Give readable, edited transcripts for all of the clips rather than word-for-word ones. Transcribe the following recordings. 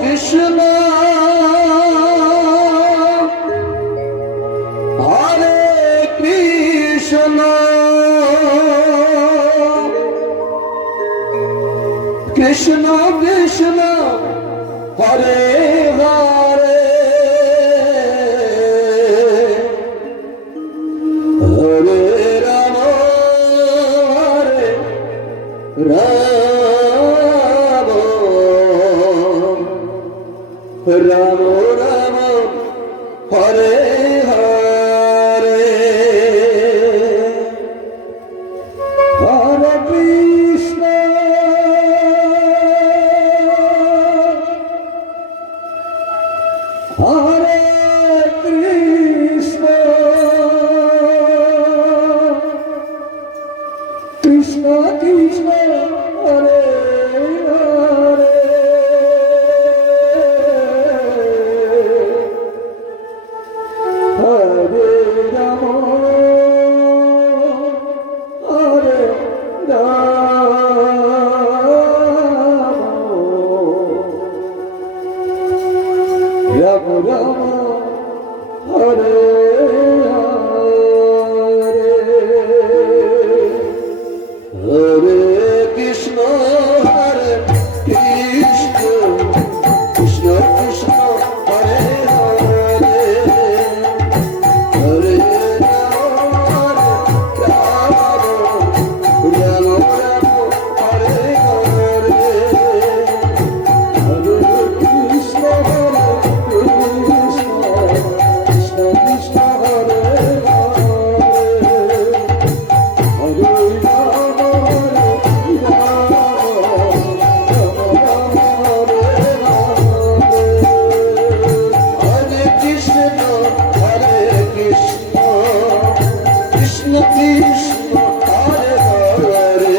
Krishna Hare Krishna Krishna Krishna Hare Hare Hare Ram Hare Ram Ram Ram Hare Hare Hare Krishna Hare Krishna Krishna Krishna Hare Hare Hare Ram Hare Ram Ram Hare Hare Krishna Hare Krishna Krishna Krishna Hare Hare Hare Ram Ram Ram Ram Hare Hare Hare Krishna Hare Krishna Krishna Krishna Hare Krishna Hare Hare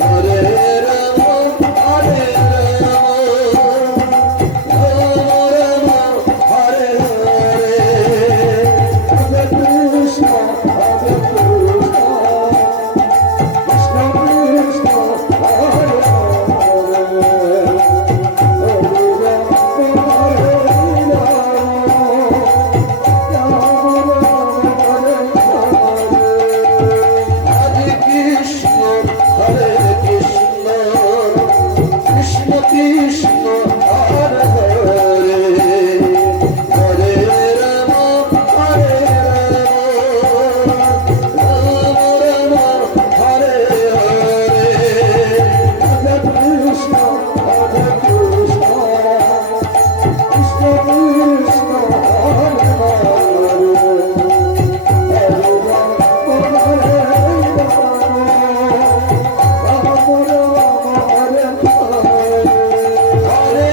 Hare Ram Hare Ram Ram Ram Hare Hare Hare Krishna Hare Krishna Krishna Krishna Hare Hare Hare Ram Hare Krishna Hare Hare Hare Ram Hare Ram Ram Ram Hare Hare Hare Krishna Hare Krishna Krishna Krishna Hare Hare Hare Ram Hare Ram Ram Ram Hare Hare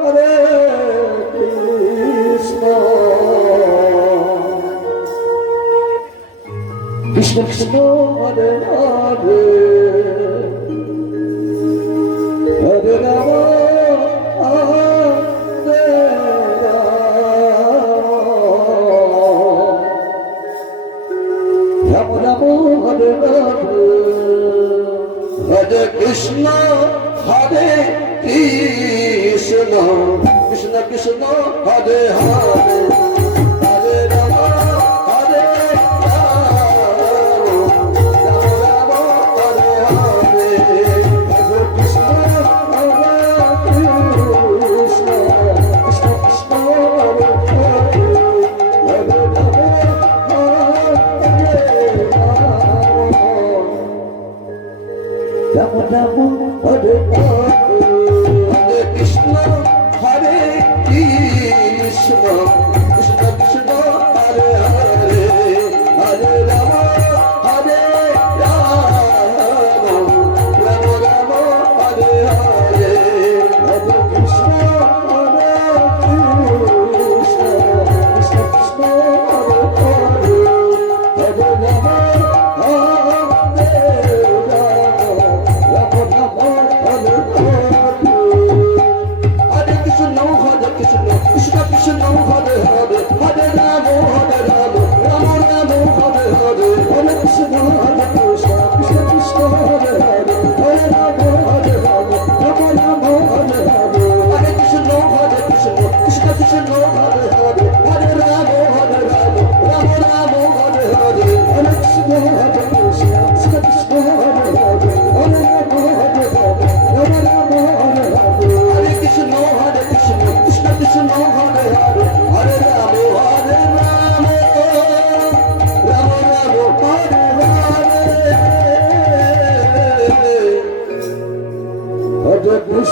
Hare Krishna Krishna Krishna Hare Hare Hare Ram Hare Ram Ram Hare Hare Hare Krishna Hare Krishna Krishna Krishna Hare Hare Hare Ram Hare Ram Hare Hare Hare Krishna Hare Krishna Krishna Krishna Hare Hare Hare Ram Ram Ram Hare Hare Krishna Hare Krishna Krishna Krishna Hare Hare Hare Ram Hare Ram Ram Ram Hare Hare Hare Krishna Hare Krishna Krishna Krishna Hare Hare Hare Ram Hare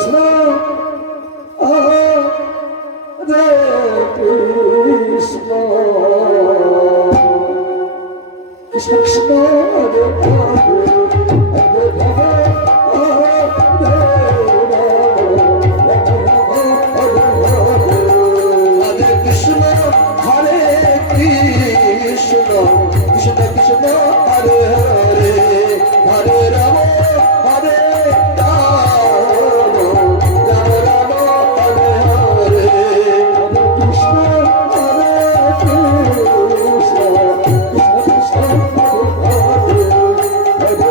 Krishna,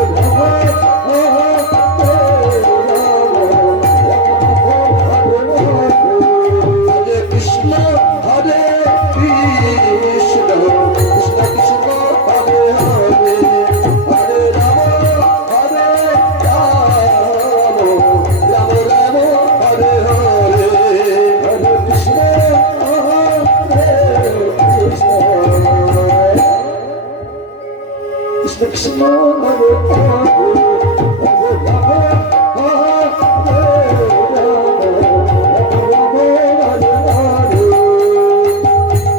Hare Krishna, Krishna Krishna, Hare Hare,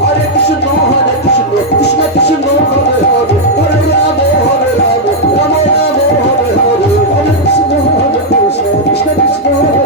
Hare Krishna, Hare Krishna, Krishna Krishna, Hare Hare, Hare Rama, Hare Krishna, Hare Krishna, Hare